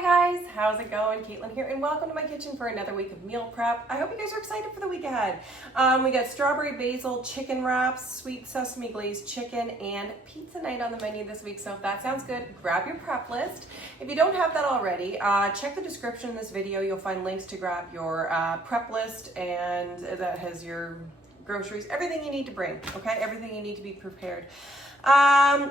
Hi guys, how's it going? Caitlin here and welcome to my kitchen for another week of meal prep. I hope you guys are excited for the week ahead. We got Strawberry Basil Chicken Wraps, Sweet Sesame Glazed Chicken, and pizza night on the menu this week. So if that sounds good, grab your prep list. If you don't have that already, check the description in this video. You'll find links to grab your prep list, and that has your groceries, everything you need to bring, okay? Everything you need to be prepared.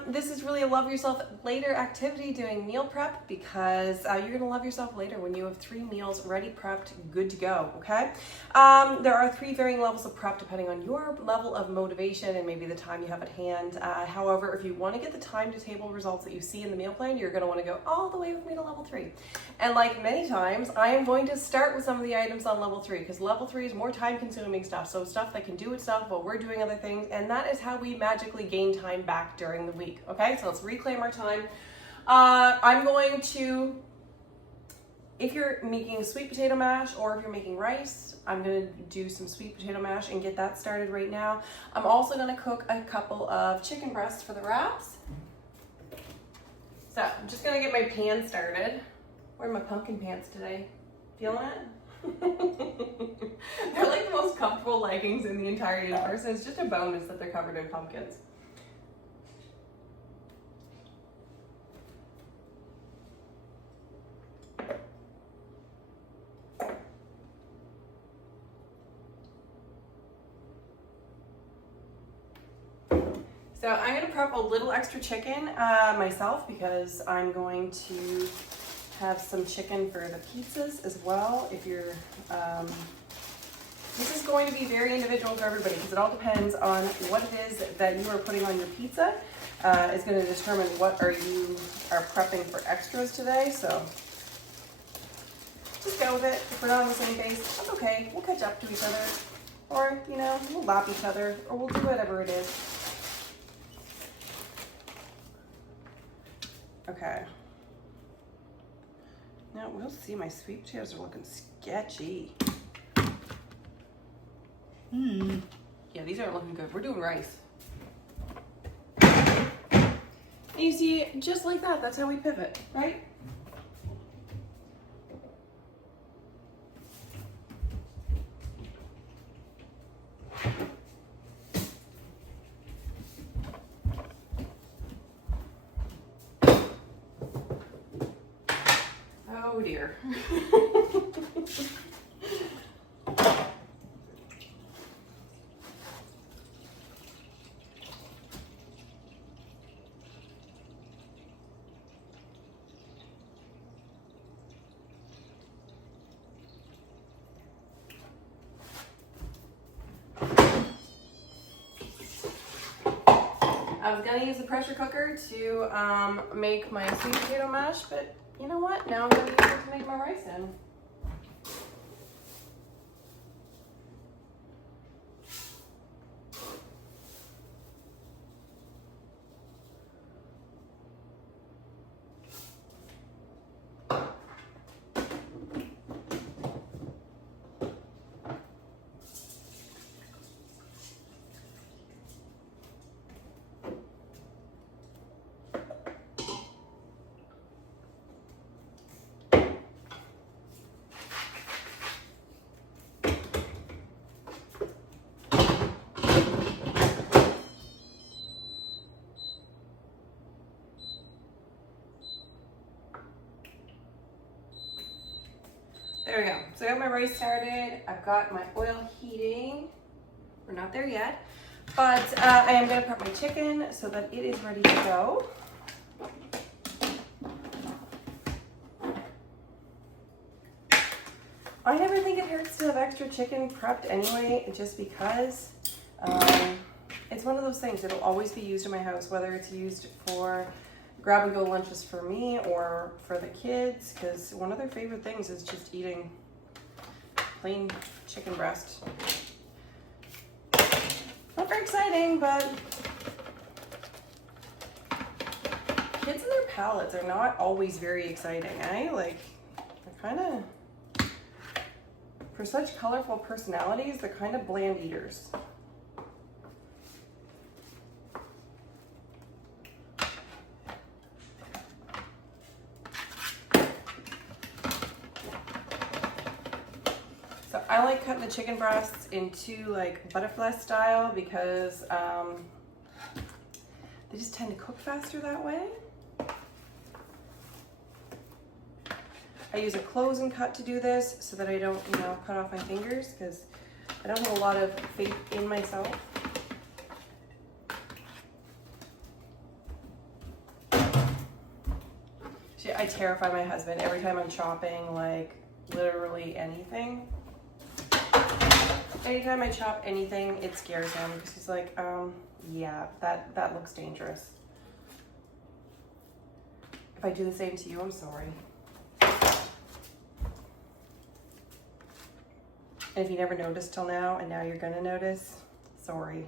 This is really a love yourself later activity, doing meal prep, because you're gonna love yourself later when you have 3 meals ready, prepped, good to go, okay? There are 3 varying levels of prep depending on your level of motivation and maybe the time you have at hand. However, if you want to get the time to table results that you see in the meal plan, you're gonna want to go all the way with me to level 3. And like many times, I am going to start with some of the items on level 3, because level 3 is more time consuming stuff, so stuff that can do itself while we're doing other things, and that is how we magically gain time back during the week. Okay, so let's reclaim our time. I'm going to, if you're making sweet potato mash or if you're making rice, I'm going to do some sweet potato mash and get that started right now. I'm also going to cook a couple of chicken breasts for the wraps. So I'm just going to get my pan started. Wearing my pumpkin pants today. Feeling it? They're like the most comfortable leggings in the entire universe, and it's just a bonus that they're covered in pumpkins. So I'm going to prep a little extra chicken myself, because I'm going to have some chicken for the pizzas as well. If you're, this is going to be very individual for everybody, because it all depends on what it is that you are putting on your pizza. Is going to determine what you are prepping for extras today. So just go with it. If we're not on the same page, that's okay. We'll catch up to each other, or we'll lap each other, or we'll do whatever it is. Okay. Now we'll see. My sweet potatoes are looking sketchy. Yeah, these aren't looking good. We're doing rice. And you see, just like that, that's how we pivot, right? Oh dear. I was gonna use the pressure cooker to make my sweet potato mash, but you know what? Now I'm gonna use it to make my rice in. There we go. So I got my rice started. I've got my oil heating. We're not there yet, but I am going to prep my chicken so that it is ready to go. I never think it hurts to have extra chicken prepped anyway, just because it's one of those things that'll always be used in my house, whether it's used for grab-and-go lunches for me or for the kids, because one of their favorite things is just eating plain chicken breast. Not very exciting, but kids and their palates are not always very exciting, eh? Like, they're kind of, for such colorful personalities, they're kind of bland eaters. I like cutting the chicken breasts into like butterfly style because they just tend to cook faster that way. I use a close and cut to do this so that I don't, you know, cut off my fingers because I don't have a lot of faith in myself. See, I terrify my husband every time I'm chopping, like literally anything. Anytime I chop anything, it scares him because he's like, yeah, that looks dangerous. If I do the same to you, I'm sorry. And if you never noticed till now, and now you're gonna notice, sorry.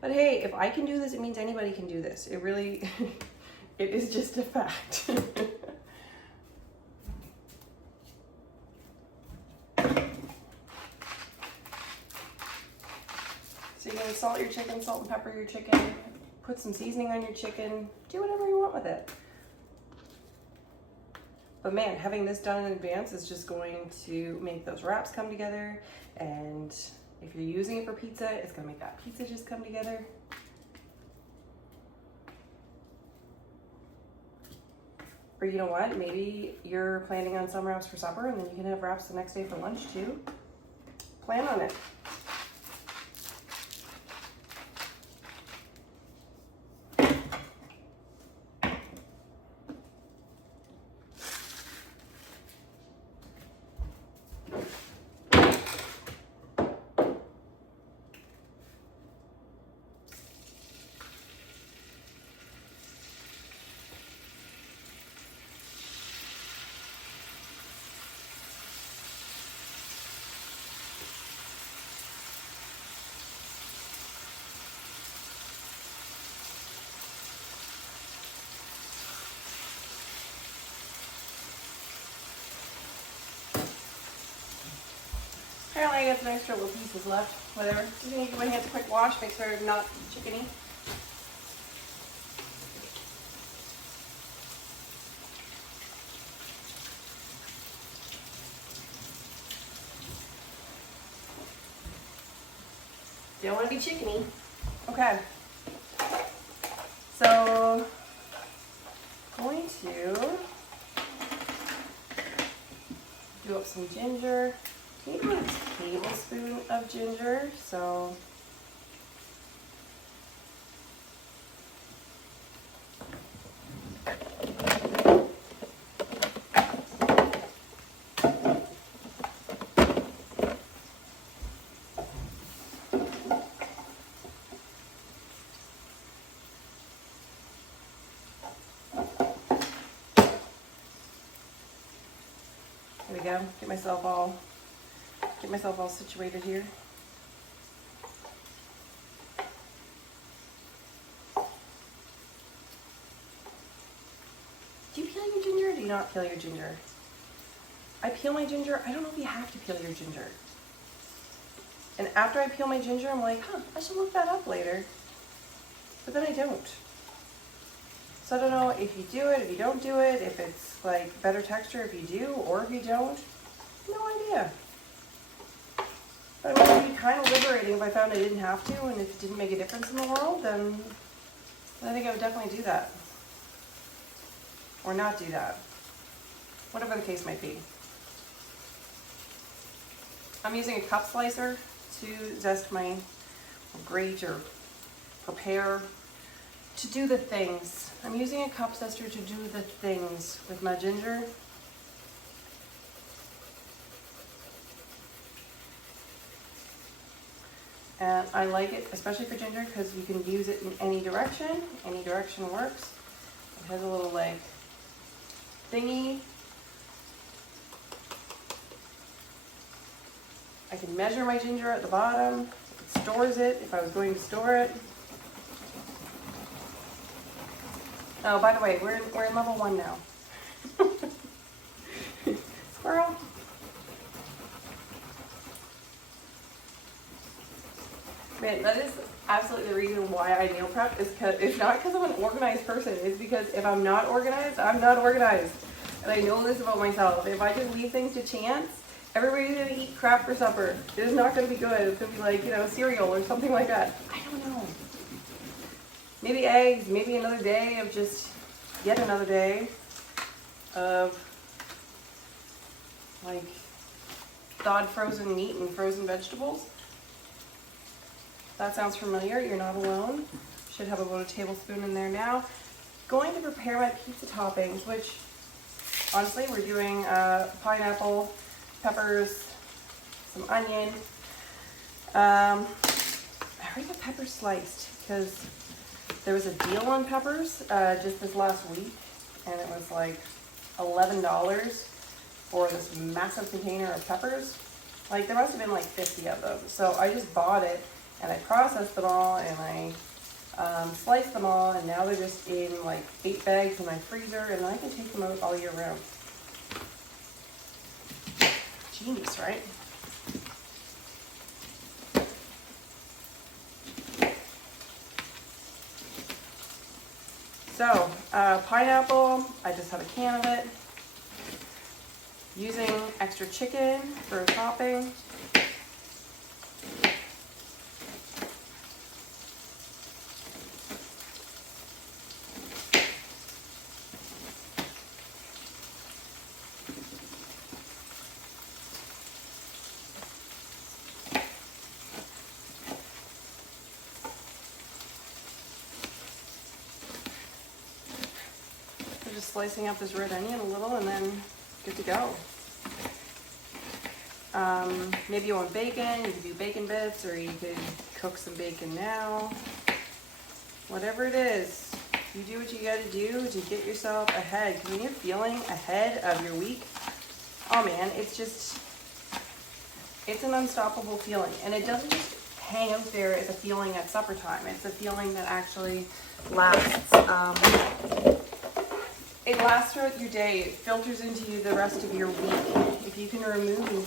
But hey, if I can do this, it means anybody can do this. It really, it is just a fact. So you're gonna salt your chicken, salt and pepper your chicken, put some seasoning on your chicken, do whatever you want with it. But man, having this done in advance is just going to make those wraps come together. And if you're using it for pizza, it's gonna make that pizza just come together. Or you know what, maybe you're planning on some wraps for supper and then you can have wraps the next day for lunch too. Plan on it. Apparently I got some extra little pieces left. Whatever. Just gonna give my hands a quick wash, make sure they're not chickeny. Don't want to be chickeny. Okay. So, going to do up some ginger. Maybe a tablespoon of ginger, so there we go. Get myself all situated here. Do you peel your ginger or do you not peel your ginger? I peel my ginger. I don't know if you have to peel your ginger. And after I peel my ginger, I'm like, I should look that up later. But then I don't. So I don't know if you do it, if you don't do it, if it's like better texture if you do or if you don't. No idea. But I mean, it would be kind of liberating if I found I didn't have to, and if it didn't make a difference in the world, then I think I would definitely do that. Or not do that. Whatever the case might be. I'm using a cup slicer to zest my, or grate, or prepare, to do the things. I'm using a cup zester to do the things with my ginger. And I like it, especially for ginger, because you can use it in any direction. Any direction works. It has a little like thingy. I can measure my ginger at the bottom. It stores it if I was going to store it. Oh, by the way, we're in level 1 now. Squirrel. Man, that is absolutely the reason why I meal prep, is because it's not because I'm an organized person. It's because if I'm not organized, I'm not organized. And I know this about myself. If I just leave things to chance, Everybody's gonna eat crap for supper. It is not gonna be good. It's gonna be like, cereal or something like that. I don't know. Maybe eggs, maybe another day of just, yet another day of like thawed frozen meat and frozen vegetables. That sounds familiar. You're not alone. Should have about a tablespoon in there now. Going to prepare my pizza toppings, which honestly we're doing pineapple, peppers, some onion. I already have peppers sliced because there was a deal on peppers just this last week, and it was like $11 for this massive container of peppers. Like there must have been like 50 of them. So I just bought it and I processed them all and I sliced them all, and now they're just in like 8 bags in my freezer, and I can take them out all year round. Genius, right? So, pineapple, I just have a can of it. Using extra chicken for a topping. Just slicing up this red onion a little and then good to go. Maybe you want bacon, you could do bacon bits, or you could cook some bacon now. Whatever it is, you do what you gotta do to get yourself ahead. Because when you're feeling ahead of your week, oh man, it's an unstoppable feeling. And it doesn't just hang out there as a feeling at supper time. It's a feeling that actually lasts. It lasts throughout your day. It filters into you the rest of your week. If you can remove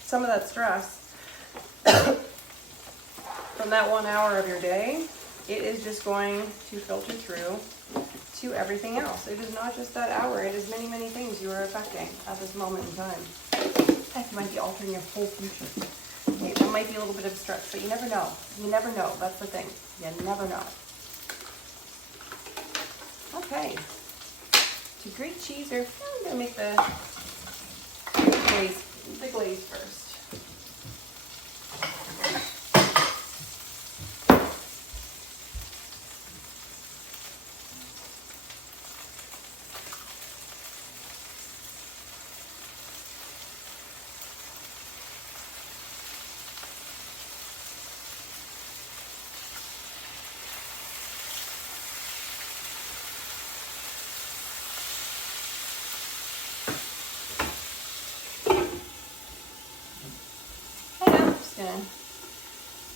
some of that stress from that 1 hour of your day, it is just going to filter through to everything else. It is not just that hour. It is many, many things you are affecting at this moment in time. Heck, you might be altering your whole future. Okay, that might be a little bit of a stretch, but you never know. You never know. That's the thing. You never know. Okay, to grate cheese, I'm going to make the glaze first.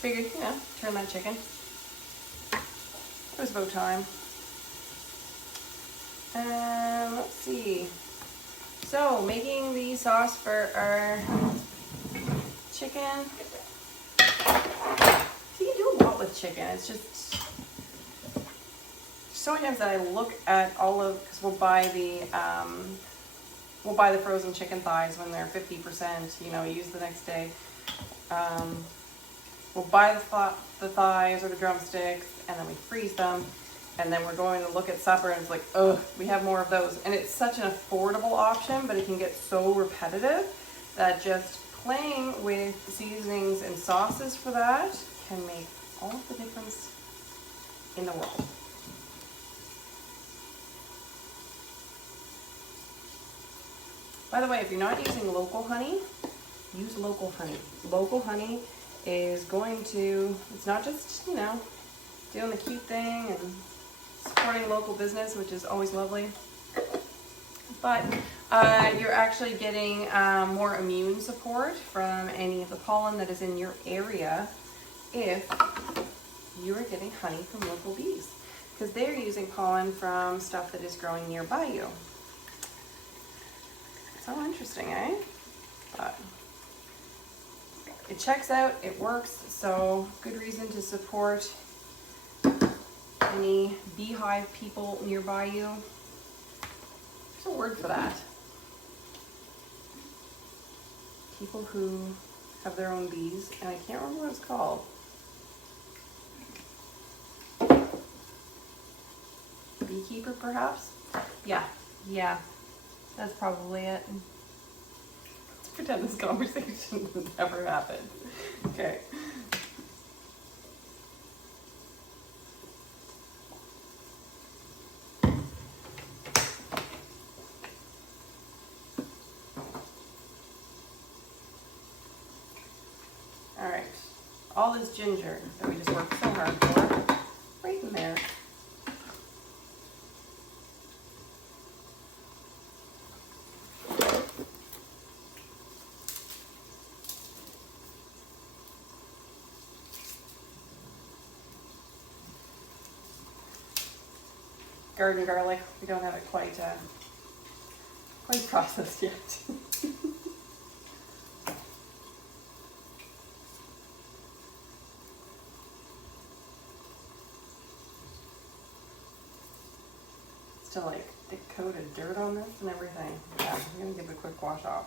Figured, turn that chicken. It was about time. Let's see. So, making the sauce for our chicken. So you can do a lot with chicken. It's just so many times that I look at all of, because we'll buy the frozen chicken thighs when they're 50%. Use the next day. We'll buy the thighs or the drumsticks, and then we freeze them, and then we're going to look at supper, and it's like, ugh, we have more of those. And it's such an affordable option, but it can get so repetitive that just playing with seasonings and sauces for that can make all of the difference in the world. By the way, if you're not using local honey, use local honey. Local honey is going to, it's not just, doing the cute thing and supporting local business, which is always lovely, but you're actually getting more immune support from any of the pollen that is in your area if you are getting honey from local bees, because they're using pollen from stuff that is growing nearby you. So interesting, eh? But it checks out, it works, so good reason to support any beehive people nearby you. There's a word for that. people who have their own bees, and I can't remember what it's called. Beekeeper, perhaps? Yeah, that's probably it. Let's pretend this conversation never happened. Okay. All right, all this ginger that we just worked so hard for, right in there. Garden garlic, we don't have it quite processed yet. Still like thick coat of dirt on this and everything. Yeah, I'm gonna give it a quick wash off.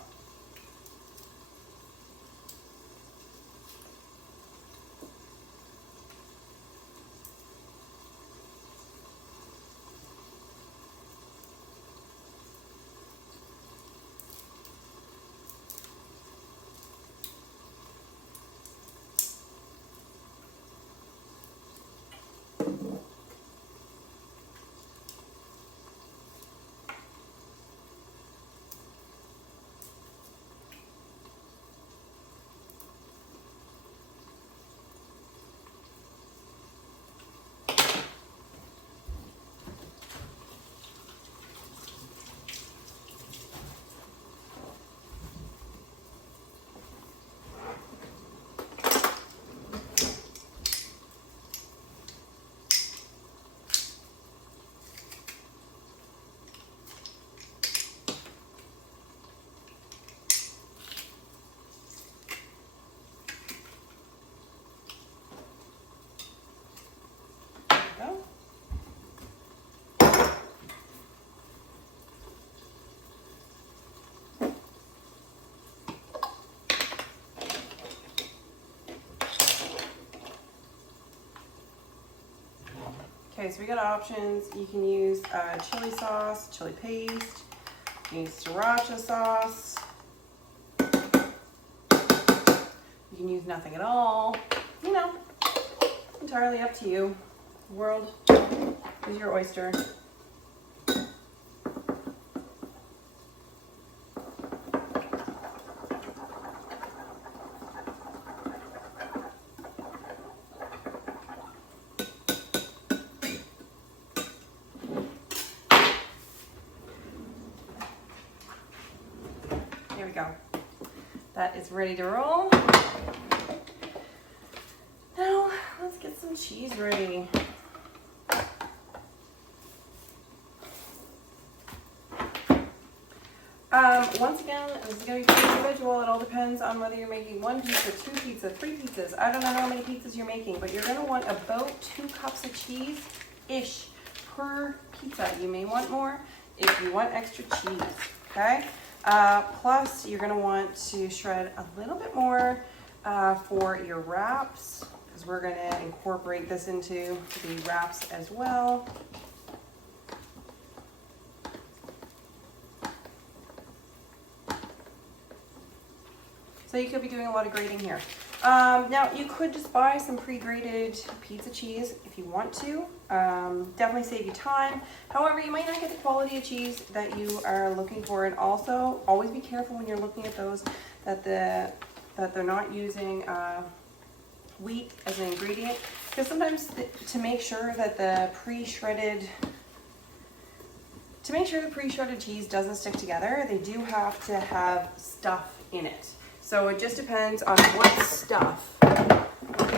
Okay, so we got options. You can use chili sauce, chili paste, you can use sriracha sauce. You can use nothing at all. You know, entirely up to you. The world is your oyster. There we go. That is ready to roll. Now, let's get some cheese ready. Once again, this is going to be pretty individual. It all depends on whether you're making one pizza, two pizzas, three pizzas. I don't know how many pizzas you're making, but you're going to want about 2 cups of cheese-ish per pizza. You may want more if you want extra cheese, okay? Plus, you're going to want to shred a little bit more for your wraps, because we're going to incorporate this into the wraps as well. So you could be doing a lot of grating here. Now you could just buy some pre-grated pizza cheese if you want to. Definitely save you time. However, you might not get the quality of cheese that you are looking for. And also, always be careful when you're looking at those that they're not using wheat as an ingredient. Because sometimes to make sure that the pre-shredded cheese doesn't stick together, they do have to have stuff in it. So it just depends on what stuff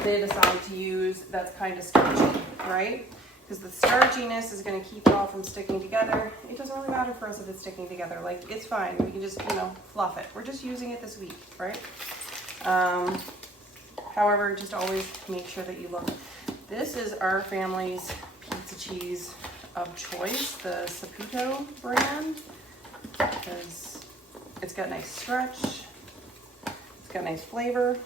they decide to use that's kind of starchy, right? Because the starchiness is going to keep it all from sticking together. It doesn't really matter for us if it's sticking together. Like, it's fine. We can just, fluff it. We're just using it this week, right? However, just always make sure that you look. This is our family's pizza cheese of choice, the Saputo brand, because it's got nice stretch. got a nice flavor.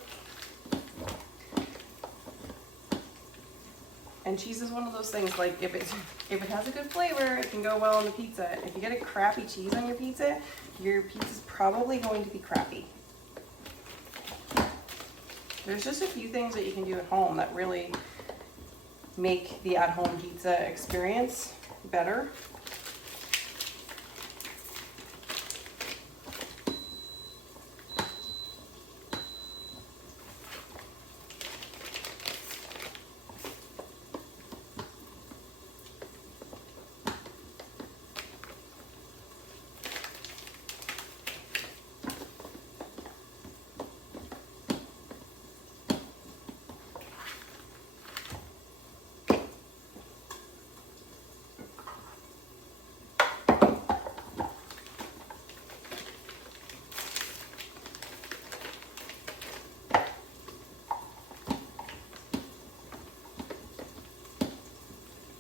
And cheese is one of those things, like if it has a good flavor, it can go well on the pizza. If you get a crappy cheese on your pizza's probably going to be crappy. There's just a few things that you can do at home that really make the at-home pizza experience better.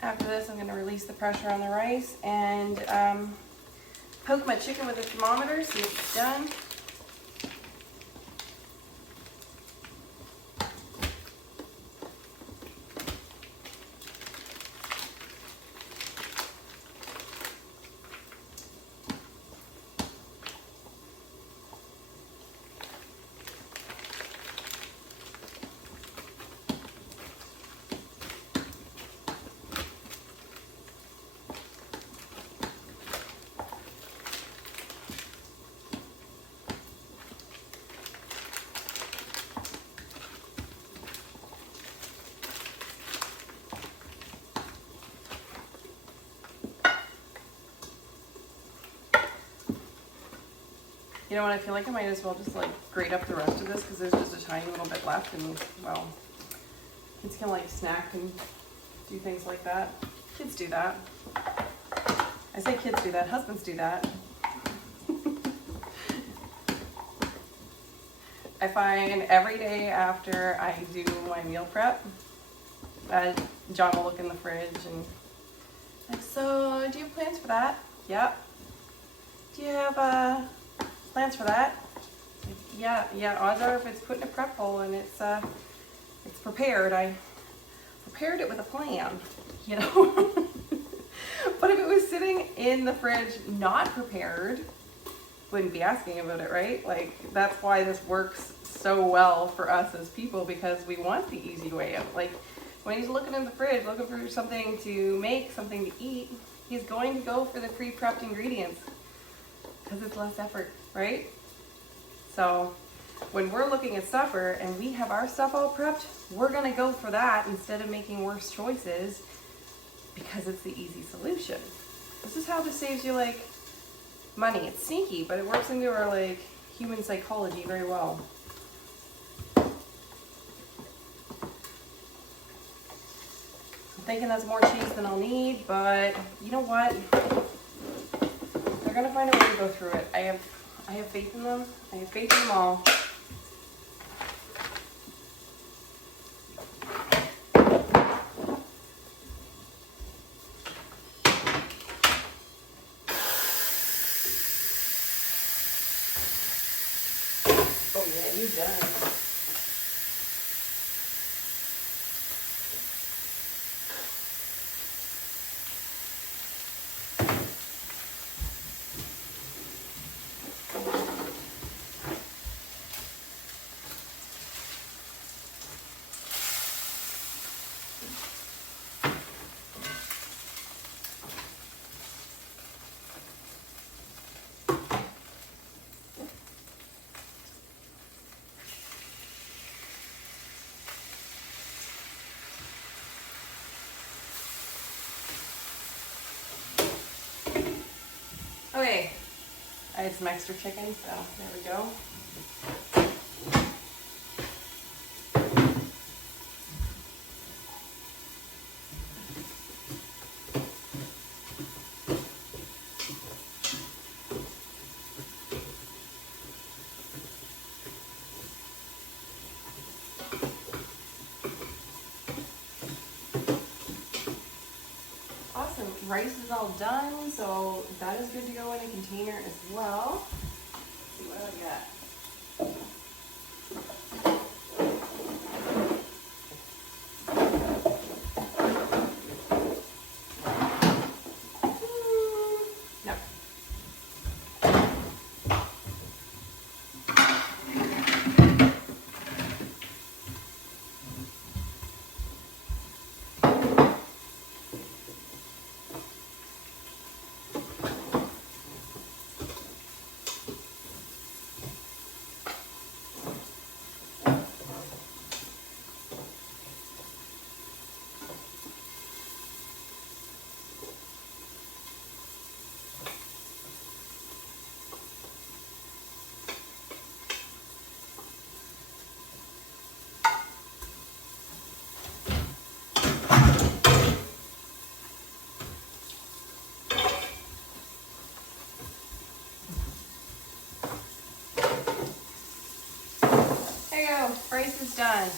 After this, I'm going to release the pressure on the rice and poke my chicken with a thermometer, see if it's done. You know what, I feel like I might as well just like grate up the rest of this because there's just a tiny little bit left, and well, kids can like snack and do things like that. Kids do that. I say kids do that, husbands do that. I find every day after I do my meal prep, John will look in the fridge and like, so do you have plans for that? Yep. Do you have plans for that? Yeah, odds are if it's put in a prep bowl and it's prepared, I prepared it with a plan, you know. But if it was sitting in the fridge not prepared, wouldn't be asking about it, right? Like, that's why this works so well for us as people, because we want the easy way out. Like, when he's looking in the fridge looking for something to make, something to eat, he's going to go for the pre-prepped ingredients because it's less effort, right? So when we're looking at supper and we have our stuff all prepped, we're gonna go for that instead of making worse choices because it's the easy solution. This is how this saves you like money. It's sneaky, but it works into our like human psychology very well. I'm thinking that's more cheese than I'll need, but you know what? They're gonna find a way to go through it. I have faith in them. I have faith in them all. Oh yeah, you done. Okay, I had some extra chicken, so there we go. Awesome, rice is all done, so that is good to go in a container as well. Let's see what I've got. go. Rice is done.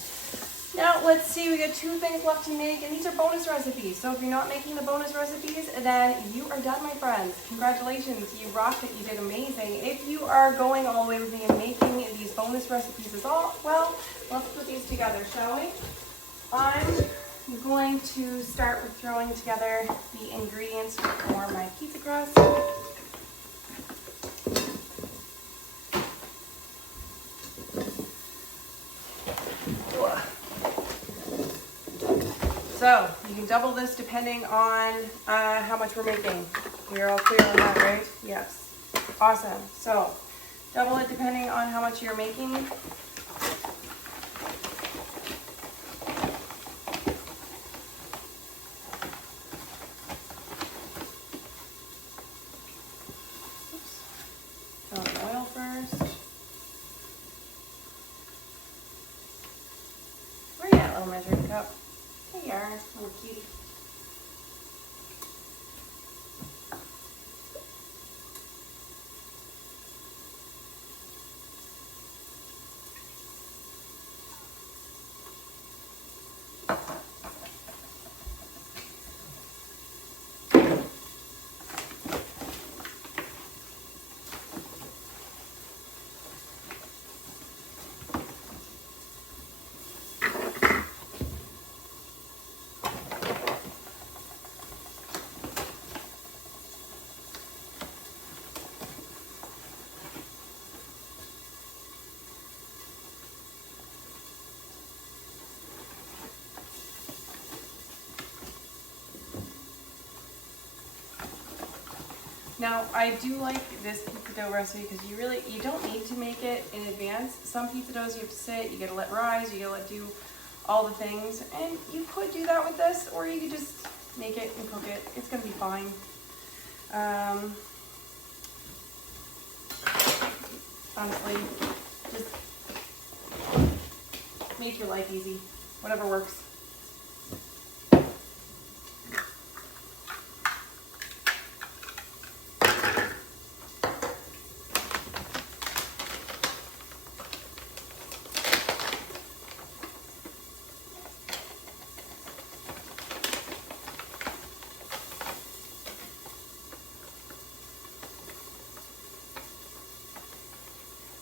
Now let's see, we got 2 things left to make, and these are bonus recipes. So if you're not making the bonus recipes, then you are done, my friends. Congratulations, you rocked it, you did amazing. If you are going all the way with me and making these bonus recipes as well, let's put these together, shall we? I'm going to start with throwing together the ingredients for my pizza crust. So you can double this depending on how much we're making. We're all clear on that, right? Yes. Awesome. So double it depending on how much you're making. Throw in oil first. Where you at, little measuring cup? Here you are, little cutie. Now, I do like this pizza dough recipe because you don't need to make it in advance. Some pizza doughs you have to sit, you gotta let rise, you gotta let do all the things. And you could do that with this, or you could just make it and cook it. It's gonna be fine. Honestly, just make your life easy. Whatever works.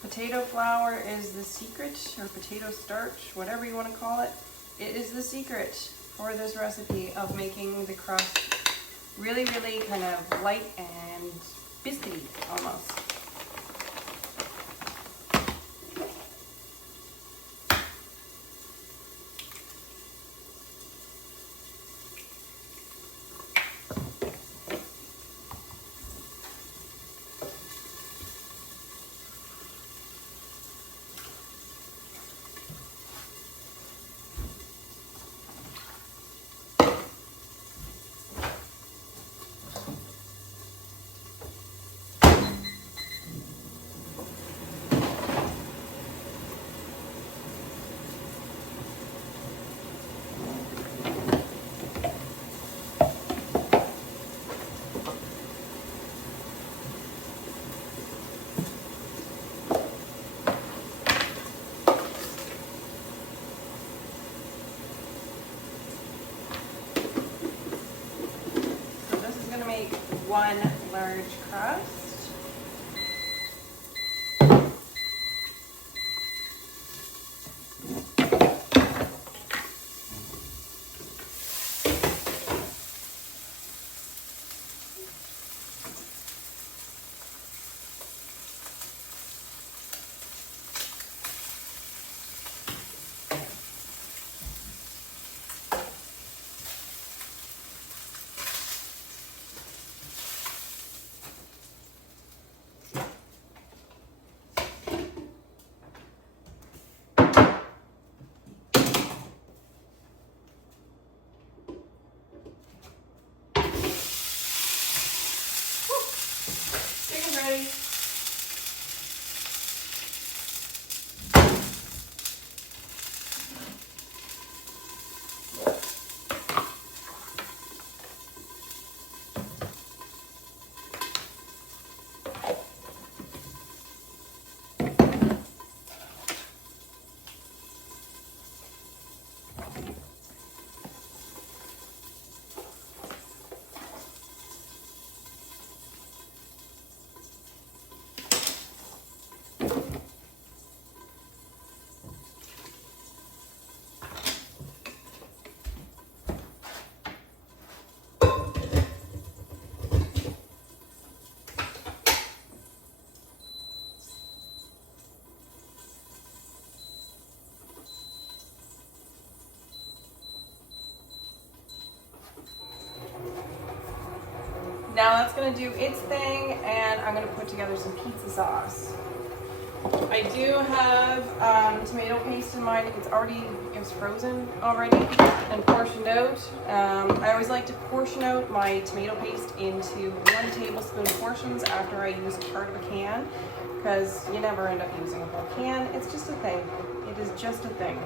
Potato flour is the secret, or potato starch, whatever you want to call it. It is the secret for this recipe of making the crust really, really kind of light and biscuity almost. Make one large crust. that's gonna do its thing, and I'm gonna put together some pizza sauce. I do have tomato paste in mine. It's frozen already and portioned out. I always like to portion out my tomato paste into 1 tablespoon portions after I use part of a can, because you never end up using a whole can. It's just a thing. It is just a thing.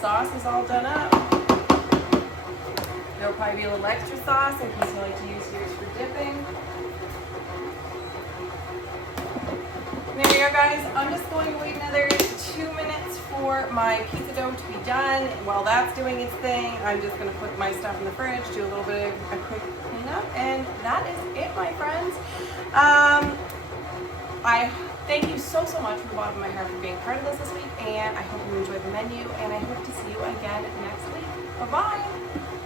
Sauce is all done up. There'll probably be a little extra sauce in case you like to use yours for dipping. There we go, guys. I'm just going to wait another 2 minutes for my pizza dough to be done. While that's doing its thing, I'm just going to put my stuff in the fridge, do a little bit of a quick cleanup, and that is it, my friends. I thank you so much from the bottom of my heart for being part of this week, and I hope you enjoyed the menu, and I hope to see you again next week. Bye-bye.